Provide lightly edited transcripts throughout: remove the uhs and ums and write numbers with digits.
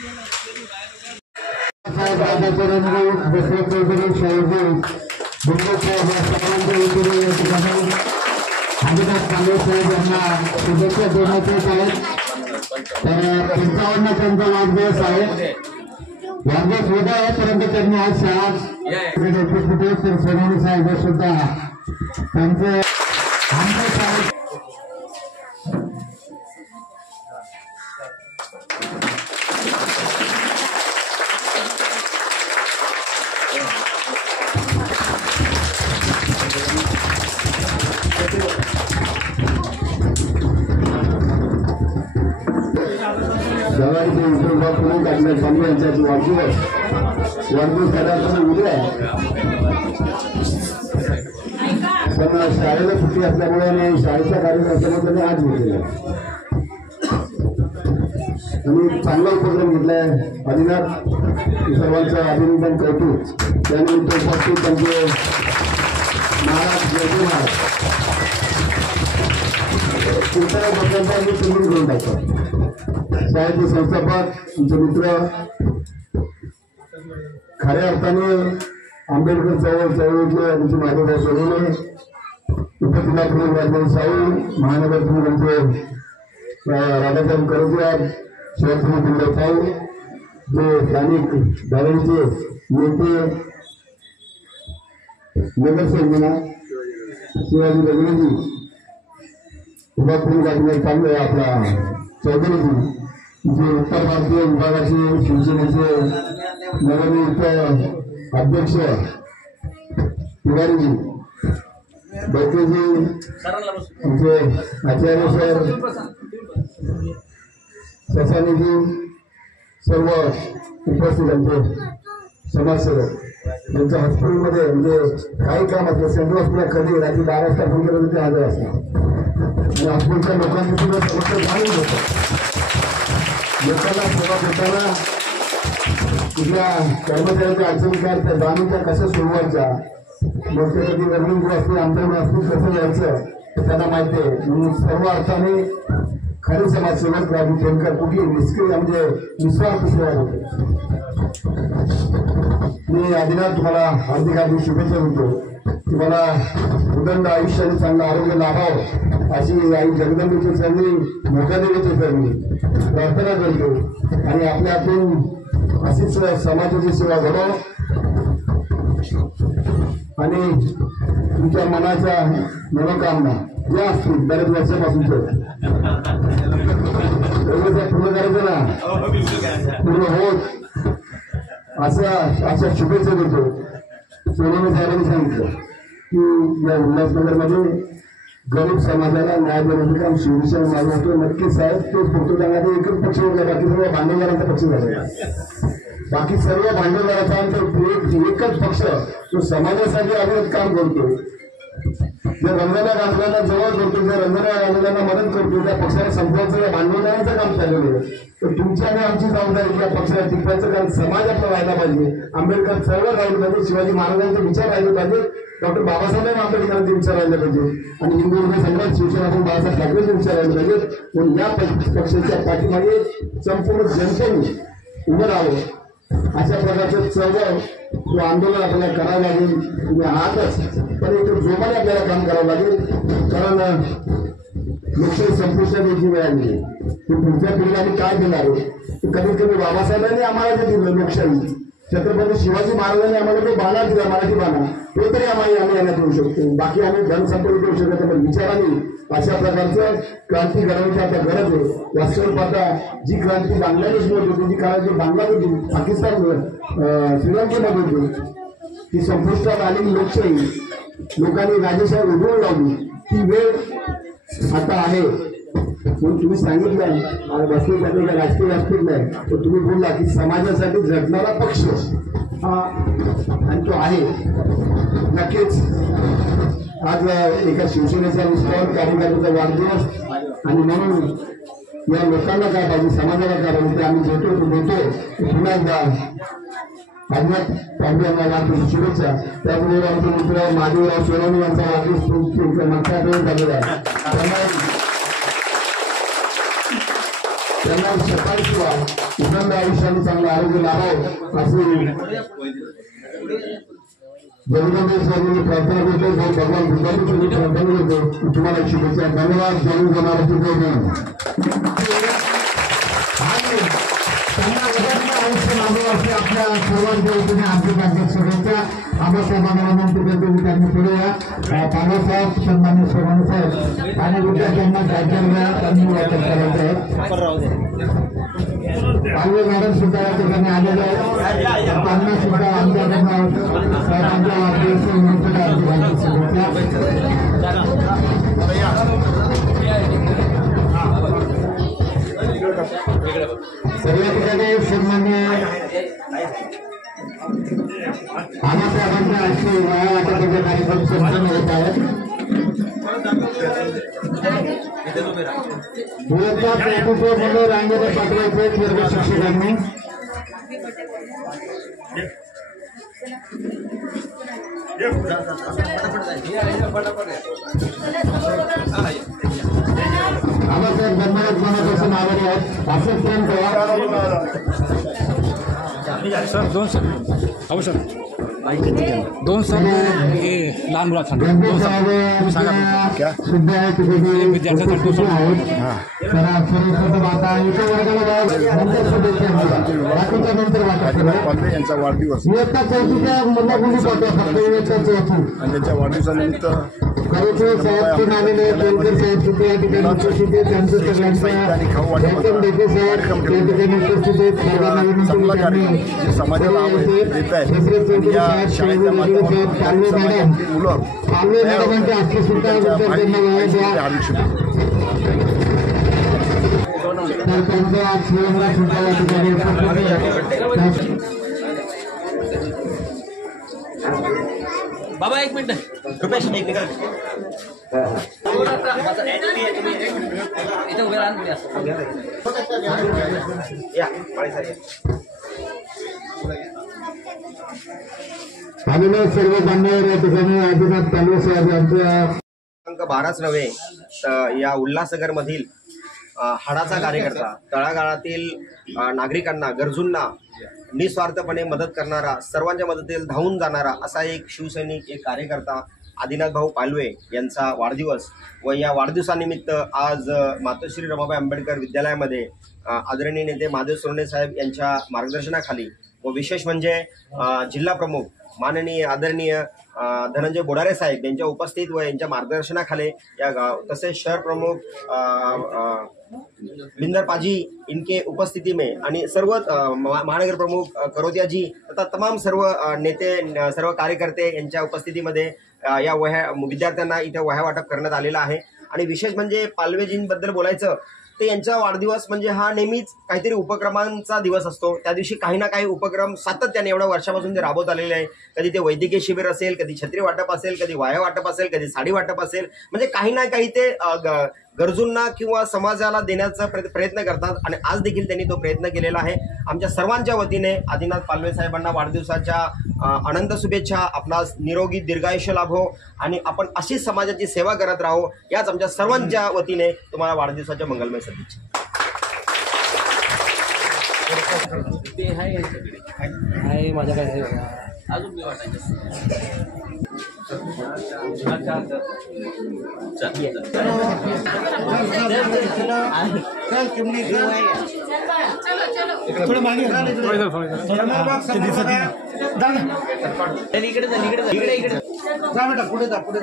शुभेच्छा देण्यात येत आहेत. 55 त्यांचा वाढदिवस आहे. वाढदिवस होता आहे परंतु त्यांनी आज शाळा सोनवणे साहेब सुद्धा त्यांचे आमच्या शाळेत वाढदिवस करायला उद्या पण शाळेला सुट्टी असल्यामुळे आणि शाळेचा कार्यक्रम असल्यामुळे त्यांनी आज घेतलेला आणि चांगला उपक्रम घेतलाय. आदिनाथ सर्वांचं अभिनंदन कौतुक. त्यानिमित्त उपस्थित त्यांचे महाराज जयजय महाराज तुमच्या बद्दलचा मी तुम्ही घेऊन टाकतो. शाळेचे संस्थापक तुमचे मित्र खऱ्या अर्थाने आंबेडकर चळवळीतले तुमचे माधवराव सोनवणे उपजिल्हाप्रमुख राजभाऊ साऊ महानगर प्रमुख आमचे राधाकांत करंजवार शहरप्रमुख दिंडो साऊ जे स्थानिक धारणीचे नेते नगरसेवक म्हणा शिवाजी रघुनाथजी उपप्रमुख अधिकारी चांगले आपला चौधरीजी जे उत्तर भारतीय विभागाचे शिवसेनेचे नवनियुक्त अध्यक्ष तिवारीजी बैठेजी आमचे आचार्य सर ससानीजी सर्व उपस्थित आमचे समाजसेवक त्यांच्या हॉस्पिटलमध्ये म्हणजे काही काम असलं सेंट्रल हॉस्पिटल कधी रात्री 12 वाजता फोन केलं ते हजर असतात आणि हॉस्पिटलच्या लोकांनी सुद्धा समस्या जाणून होतं. लोकांना सेवा देताना कुठल्या कर्मचाऱ्याच्या अडचणी काय त्या जाणून त्या कशा सोडवायच्या मग ते कधी रनिंग असते आंदोलन असते कसं यायचं त्यांना माहिती आहे. म्हणून सर्व अर्थाने खरे समाजसेवक राजू खेमकर कुठली निष्क्रिय म्हणजे निस्वार्थ सेवा होते. मी आदिनाथ तुम्हाला हार्दिक हार्दिक शुभेच्छा देतो. तुम्हाला उदंड आयुष्य आणि चांगलं आरोग्य लाभावं अशी आई जगदंबेची चरणी मोठ्यादेवीची चरणी प्रार्थना करतो आणि आपल्या हातून अशीच समाजाची सेवा घडव आणि तुमच्या मनाच्या मनोकामना ज्या असतील बऱ्याच वर्षापासूनच पूर्ण करायचं ना पूर्ण होत अशा शुभेच्छा देतो. सोनवणे साहेबांनी सांगितलं की या उल्हासनगरमध्ये गरीब समाजाला न्याय देण्याचं काम शिवसेना माझं होतं. नक्कीच साहेब तो फोटो टाकण्याचा एकच पक्ष होता. बाकी सर्व भांडवलदारांचा पक्ष झाला. बाकी सर्व भांडवलदाराचा एकच पक्ष तो समाजासाठी अविरत काम करतो. जर रंजना गांधींना जवळ करतो जर रंजना गांधींना मदत करतो त्या पक्षाला संपवायचं या भांडवलदारांचं काम चाललेलं आहे. तर तुमची आणि आमची जबाबदारी या पक्षाला टिकवायचं कारण समाज आपला राहायला पाहिजे. आंबेडकर चळवळ राहिली पाहिजे. शिवाजी महाराजांचे विचार राहिले पाहिजे. डॉक्टर बाबासाहेब आंबेडकरांचे विचार राहिले पाहिजे आणि हिंदू सम्राट शिवसेना बाळासाहेब ठाकरेंचे विचार राहिले पाहिजे. म्हणून या पक्षाच्या पाठीमागे संपूर्ण जनतेने उभं राहावं. अशा प्रकारचं चळवळ तो आंदोलन आपल्याला करावं लागेल. तुम्ही आहातच पण एक जोमाने आपल्याला काम करावं लागेल कारण लोकशाही संपुष्टात यायची वेळ आली आहे. पुढच्या पिढीला काय देणार आहे कमीत कमी बाबासाहेबांनी आम्हाला जे दिलं लोकशाही छत्रपती शिवाजी महाराजांनी आम्हाला तो बाणा दिला मराठी बाणा तो तरी आम्ही यांना देऊ शकतो. बाकी आम्ही धनसंपत्ती देऊ शकत पण विचारांनी अशा प्रकारचं क्रांती घडवण्याची आता गरज आहे. वास्तव पाहता जी क्रांती बांगलादेशमध्ये होती जी काळाची बांगलादेश पाकिस्तान श्रीलंकेमध्ये होती ती संपुष्टात आलेली लोकशाही लोकांनी राजेशाही उडवून लावली ती वेळ आता आहे. म्हणून तुम्ही सांगितलंय बसलेला राजकीय व्यासपीठ नाही तर तुम्ही बोलला की समाजासाठी झटणारा पक्ष हा आणि तो आहे. नक्कीच आज एका शिवसेनेच्या विस्तार कार्यकर्त्याचा वाढदिवस आणि म्हणून या लोकांना काय पाहिजे समाजाला काय पाहिजे ते आम्ही देतो पुन्हा एकदा आदिनाथ पांडे यांना वाढदिवस शुभेच्छा. त्याबरोबर आमचे मित्र माधवराव सोनवणे यांचा वाढदिवस मंत्रालयात झालेला आहे. त्यांना सकाळशिवाय सुगंध आयुष्याने चांगलं आरोग्य लाभावं असे जगन्नाथेश्वरांनी प्रार्थना करतो. भगवान बुद्धांनी प्रार्थना करतो. तुम्हाला शुभेच्छा. धन्यवाद. जरूर जाणार आयुष्य लाभो असे आपल्या सर्वांच्या वतीने हार्दिक शुभेच्छा. आम्हा सर्वांना त्यांनी पुढे पालकसाहेब सन्मान्य सोमन साहेब आणि विद्यार्थ्यांना राज्यांना त्यांनी वाटप करायचं आहे. पालवे मॅडम सुद्धा या ठिकाणी आलेले आहेत. त्यांना सुद्धा आमच्याकडनं साहेबांच्या वाढदिवसानिमित्त हार्दिक शुभेच्छा. सर्व ठिकाणी सन्मान्य आम्हा साहेबांच्या आजचे वया वाटपाचे कार्यक्रम संपन्न होत आहेत. मध्ये रांगेने पाठवायचे वर्ग शिक्षकांनी. आम्हासाहेब धन्यवाद मनापासून आभारी आहेत. असंच प्रेम सर दोन सर हो सर दोन सर लहान मुलांसाठी विद्यार्थ्यांसाठी यांचा वाढदिवस आणि त्यांच्या वाढदिवसानिमित्त समाजाला देत आहेत. या शाळेच्या माध्यमातून समाजातील मुलं हार्दिक शुभेच्छा. बाबा एक मिनिट रुपेश एक मिनिट इथे उभे राहून आलेले सर्व बांधव या ठिकाणी आदिनाथ पालवे साहेब यांच्या 12च नव्हे तर या उल्हासनगर मधील हाडाचा कार्यकर्ता, तळागाळातील नागरिकांना, गरजूंना निस्वार्थपणे मदत करणारा, सर्वांच्या मदतीला धावून जाणारा असा एक शिवसैनिक, एक कार्यकर्ता आदिनाथ भाऊ पालवे यांचा वाढदिवस व या वाढदिवसानिमित्त आज मातोश्री रमाबाई आंबेडकर विद्यालयामध्ये आदरणीय नेते महादेव सोरणे साहेब यांच्या मार्गदर्शनाखाली व विशेष म्हणजे जिल्हा प्रमुख माननीय आदरणीय धनंजय बोडारे साहेब यांच्या उपस्थित व यांच्या मार्गदर्शनाखाली या तसेच शहर प्रमुख बिंदर पाजी इनके उपस्थिति में आणि सर्व महानगर प्रमुख करोतिया जी तथा तमाम सर्व नेते, सर्व कार्यकर्ते यांच्या उपस्थितीमध्ये या वह्या विद्यार्थ्यांना इथे वह्या वाटप करण्यात आलेला आहे. आणि विशेष म्हणजे पालवेजींबद्दल बोलायचं ते यांचा वाढदिवस म्हणजे हा नेहमीच काहीतरी उपक्रमांचा दिवस असतो. त्या दिवशी काही ना काही उपक्रम सातत्याने एवढ्या वर्षापासून ते राबवत आलेले आहे. कधी ते वैद्यकीय शिबिर असेल, कधी छत्री वाटप असेल, कधी वाह्या वाटप असेल, कधी साडी वाटप असेल, म्हणजे काही ना काही ते गरजूंना किंवा समाजाला देण्याचा प्रयत्न करतात आणि आज देखील त्यांनी तो प्रयत्न केलेला आहे. आमच्या सर्वांच्या वतीने आदिनाथ पालवे साहेबांना वाढदिवसाच्या अनंत शुभेच्छा. आपणास निरोगी दीर्घायुष्य लाभो आणि आपण अशीच समाजाची सेवा करत राहू याच आमच्या सर्वांच्या वतीने तुम्हाला वाढदिवसाच्या मंगलमय शुभेच्छा. माझ्याकडे अजून मी वाटायचं थोडं मागे इकडे जा बेटा पुढे जा पुढे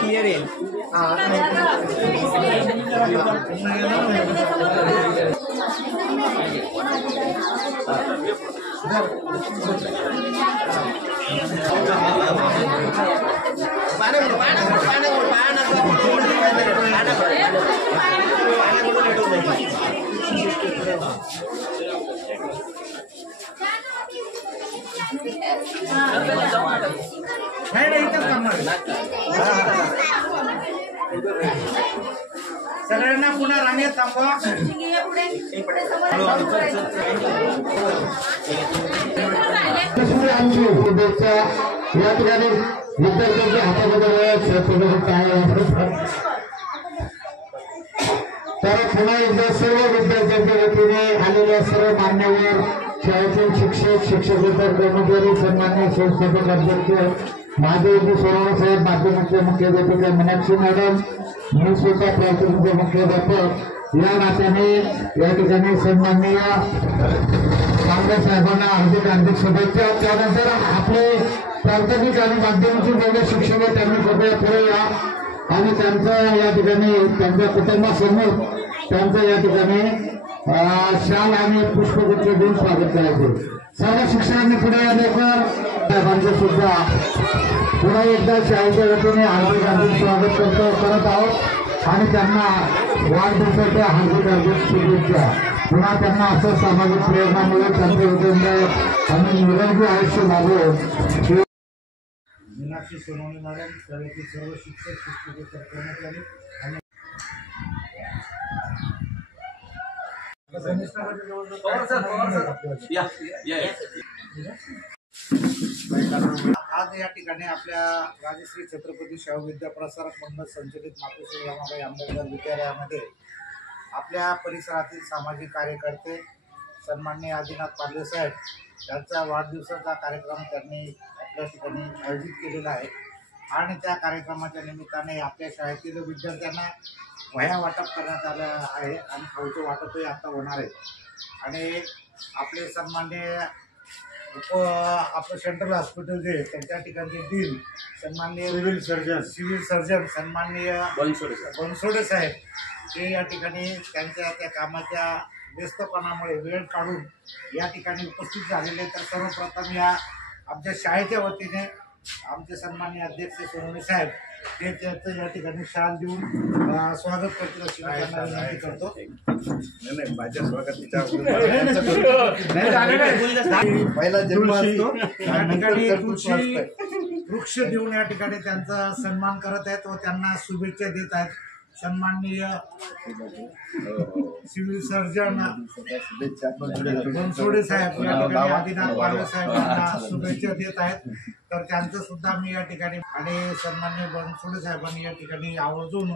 क्लियर आहे. पाणी सगळ्यांना पुन्हा रांगेत थांबवा. आमची शुभेच्छा या ठिकाणी विद्यार्थ्यांच्या हातामध्ये तर पुन्हा एकदा सर्व विद्यार्थ्यांच्या वतीने आलेल्या सर्व मान्यवर शाळेचे शिक्षक शिक्षकेतर कर्मचारी सन्मान्य संस्थापक अध्यक्ष माझे सोनवणे साहेब माध्यमिकचे मुख्याध्यापिका मीनाक्षी मॅडम मी स्वतः प्राथमिकचे मुख्याध्यापक या नात्याने या ठिकाणी सन्माननीय काँग्रेस साहेबांना हार्दिक शुभेच्छा. त्यानंतर आपले प्राथमिक आणि माध्यमिक वर्ग शिक्षक त्यांनी कृपया पुढे या आणि त्यांचं या ठिकाणी त्यांच्या कुटुंबासमोर त्यांचं या ठिकाणी शाल आणि पुष्पगुच्छ देऊन स्वागत करायचे. सर्व शिक्षकांनी पुढे लवकर साहेबांचं सुद्धा पुन्हा एकदा शाळेच्या वतीने हार्दिक स्वागत करत आहोत आणि त्यांना वाढदिवसाच्या हार्दिक शुभेच्छा. पुन्हा त्यांना असं सामाजिक प्रेरणा मिळेल त्यांचे उद्योग आणि निरोगी आयुष्य लाभो. मीनाक्षी सोनवणे मॅडम शाळेतील सर्व शिक्षक शिक्षकेतर कर्मचारी आणि आज या ठिकाणी आपल्या राजश्री छत्रपती शाहू विद्याप्रसारक मंडळ संचलित मातोश्री रमाबाई आंबेडकर विद्यालयामध्ये आपल्या परिसरातील सामाजिक कार्यकर्ते सन्माननीय आदिनाथ पालवे साहेब यांचा वाढदिवसाचा कार्यक्रम त्यांनी आपल्या ठिकाणी आयोजित केलेला आहे आणि त्या कार्यक्रमाच्या निमित्ताने आपल्या शाळेतील विद्यार्थ्यांना वह्या वाटप करण्यात आल्या आहे आणि खाऊचे वाटपही आता होणार आहे. आणि आपले सन्माननीय आपलं सेंट्रल हॉस्पिटल जे त्यांच्या ठिकाणचे डीन सन्माननीय सिव्हिल सर्जन सन्माननीय बनसोडे साहेब ते या ठिकाणी त्यांच्या त्या कामाच्या व्यस्तपणामुळे वेळ काढून या ठिकाणी उपस्थित झालेले. तर सर्वप्रथम या आमच्या शाळेच्या वतीने आमचे सन्माननीय अध्यक्ष सोनवणे साहेब ते त्याचं या ठिकाणी शाल देऊन स्वागत करतील अशी त्यांना विनंती करतो. नाही माझ्या स्वागतीच्या पहिला जन्म असतो या ठिकाणी वृक्ष देऊन या ठिकाणी त्यांचा सन्मान करत आहेत व त्यांना शुभेच्छा देत आहेत. सन्माननीय सिव्हिल सर्जन बनसोडे साहेब या ठिकाणी आदिनाथ पालवे साहेब यांना शुभेच्छा देत आहेत. तर त्यांचं सुद्धा मी या ठिकाणी आणि सन्माननीय बनसोडे साहेबांनी या ठिकाणी आवर्जून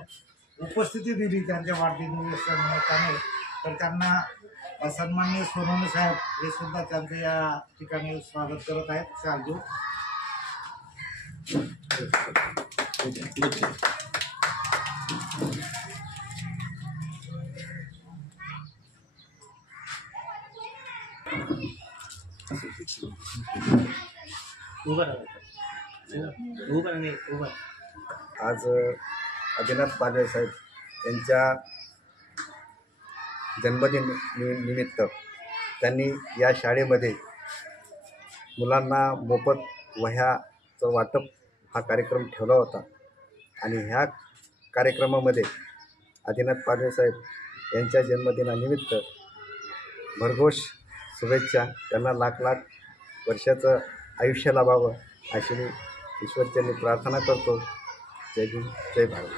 उपस्थिती दिली त्यांच्या वाढदिवसानिमित्ताने. तर त्यांना सन्माननीय सोनवणे साहेब हे सुद्धा त्यांचं या ठिकाणी स्वागत करत आहेत. शाल आज आदिनाथ पालवे साहेब यांच्या जन्मदिन निमित्त त्यांनी या शाळेमध्ये मुलांना मोफत वह्याचं वाटप हा कार्यक्रम ठेवला होता आणि ह्या कार्यक्रमामध्ये आदिनाथ पालवे साहेब यांच्या जन्मदिनानिमित्त भरघोष शुभेच्छा. त्यांना लाख लाख वर्षाचं आयुष्य लाभावं अशी मी ईश्वरचरणी प्रार्थना करतो. जय हिंद जय भारत.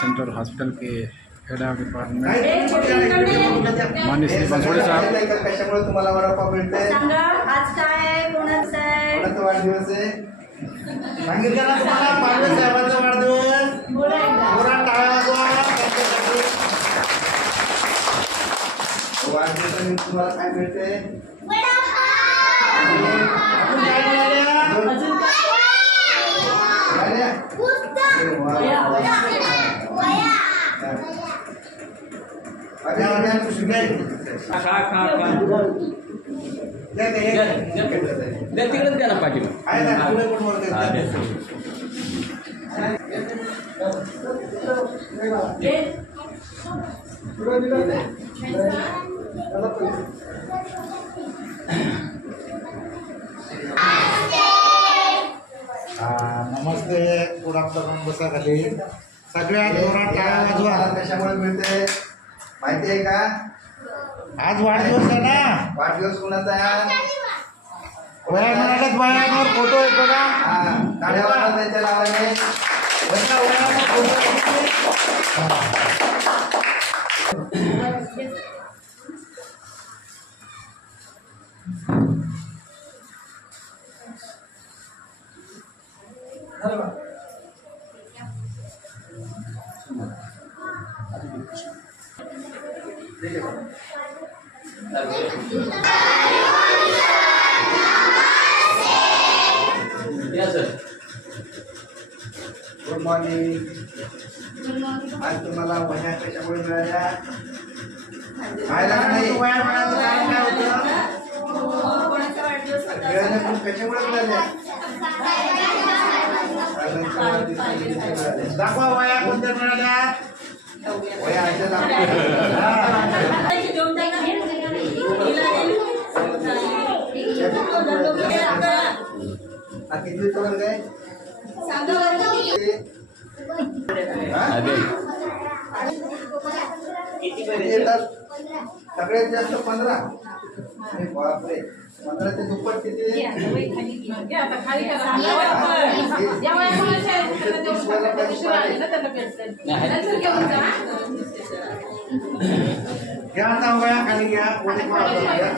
सेंट्रल हॉस्पिटल के हेड ऑफ डिपार्टमेंट माननीय श्री बनसोडे साहब. कशामुळे तुम्हाला वडापाव मिळते? आज काय कोणाचा वाढदिवस आहे? सांगितलं ना तुम्हाला पालवे साहेबांचा वाढदिवस. जोरात टाळ्या वाजवा त्यांच्यासाठी. वाढदिवसानिमित्त तुम्हाला काय मिळते? अजून काय मिळालं? तिकडेच द्या ना पाठी. आहे ना पुढे पण वरती. नमस्ते. Good afternoon. बसा खाली. सगळ्यात जोरात टाळ्या वाजवा. कशामुळे मिळते माहिती आहे का? आज वाढदिवस आहे ना. वाढदिवस कोणाचा आहे? वया म्हणाल्यात वयावर फोटो येतो का गाड्यावर त्यांच्या नावाने वयावर फोटो गुड मॉर्निंग. आज तुम्हाला वह्या कशामुळे मिळाल्या? खायला नाही वया म्हणायचं कारण काय होतं कोणाचा वाढदिवस होता? मिळाल्या पण कशामुळे मिळाल्या? दाखवा वया कोणत्या मिळाल्या वह्या अशा देऊन टाका. हिला दे. किती तुम्हाला काय सांगा बरं. किती येतात? सगळ्यात जास्त 15. बापरे, 15 ते दुप्पट किती? घ्या आता वया खाली घ्या कोणी कोणाला घ्या.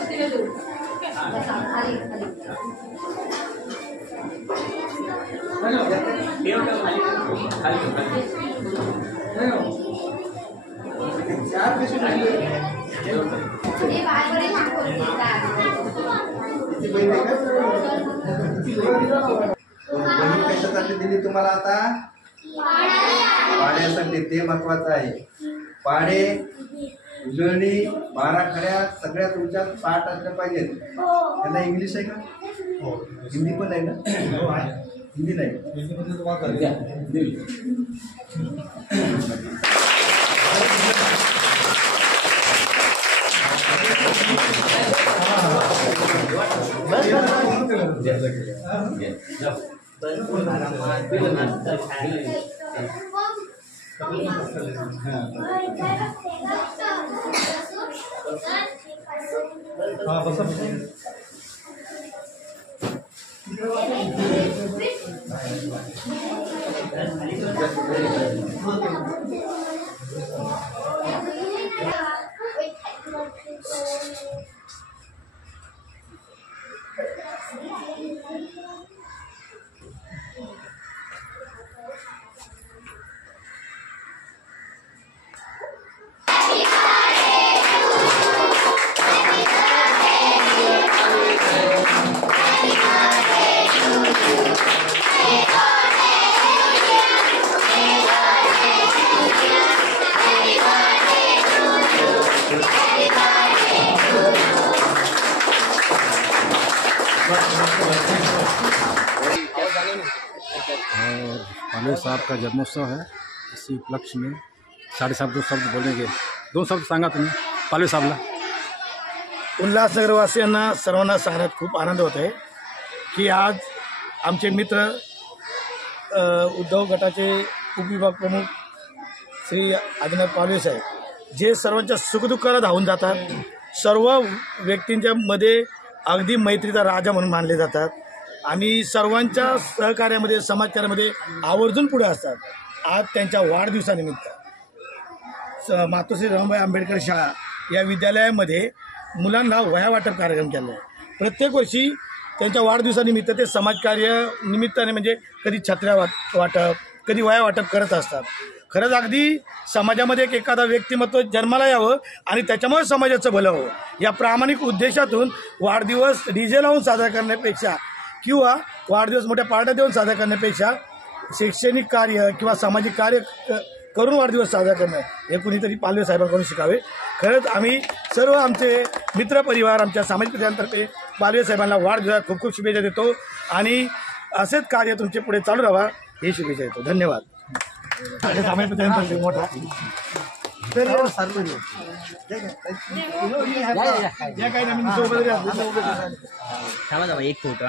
चार कशी राहिले? किती बहीण आहे का? बहीण कशासाठी दिली तुम्हाला आता? पाण्यासाठी. ते महत्वाचं आहे. पाडे, उजळणी, 12 खड्या सगळ्या तुमच्यात पाठ असल्या पाहिजेत. त्यांना इंग्लिश आहे का? हिंदी पण आहे ना? हिंदी नाही. और पालवे साहब का जन्मोत्सव है. इसी उपलक्ष्य में 7.5 2 शब्द बोलेंगे. 2 शब्द सांगा तुम्ही पालवे साहेबला. उल्हासनगरवासियांना सर्वांना सांगण्यात खूप आनंद होत आहे की आज आमचे मित्र उद्धव गटाचे उपविभाग प्रमुख श्री आदिनाथ पालवे साहेब जे सर्वांच्या सुखदुःखाला धावून जातात. सर्व व्यक्तींच्या मध्ये अगदी मैत्रीचा राजा म्हणून मानले जातात आणि सर्वांच्या सहकार्यामध्ये समाजकार्यामध्ये आवर्जून पुढे असतात. आज त्यांच्या वाढदिवसानिमित्त मातोश्री रमाबाई आंबेडकर शाळा या विद्यालयामध्ये मुलांना वह्या वाटप कार्यक्रम केला आहे. प्रत्येक वर्षी त्यांच्या वाढदिवसानिमित्त ते समाजकार्य निमित्ताने म्हणजे कधी छत्र्या वाटप कधी वह्या वाटप करत असतात. खरंच अगदी समाजामध्ये एक एखादा व्यक्तिमत्व जन्माला यावं आणि त्याच्यामुळे समाजाचं भलं व्हावं या प्रामाणिक उद्देशातून वाढदिवस डीजे लावून साजरा करण्यापेक्षा किंवा वाढदिवस मोठ्या पार्ट्या देऊन साजरा करण्यापेक्षा शैक्षणिक कार्य किंवा सामाजिक कार्य करून वाढदिवस साजरा करणं हे कुणीतरी पालवे साहेबांकडून शिकावे. खरंच आम्ही सर्व आमचे मित्रपरिवार आमच्या सामाजिक मित्रांतर्फे पालवे साहेबांना वाढदिवसात खूप खूप शुभेच्छा देतो आणि असेच कार्य तुमचे पुढे चालू राहा ही शुभेच्छा देतो. धन्यवाद. सामाजिक मित्रांतर्फे मोठा एक फोटो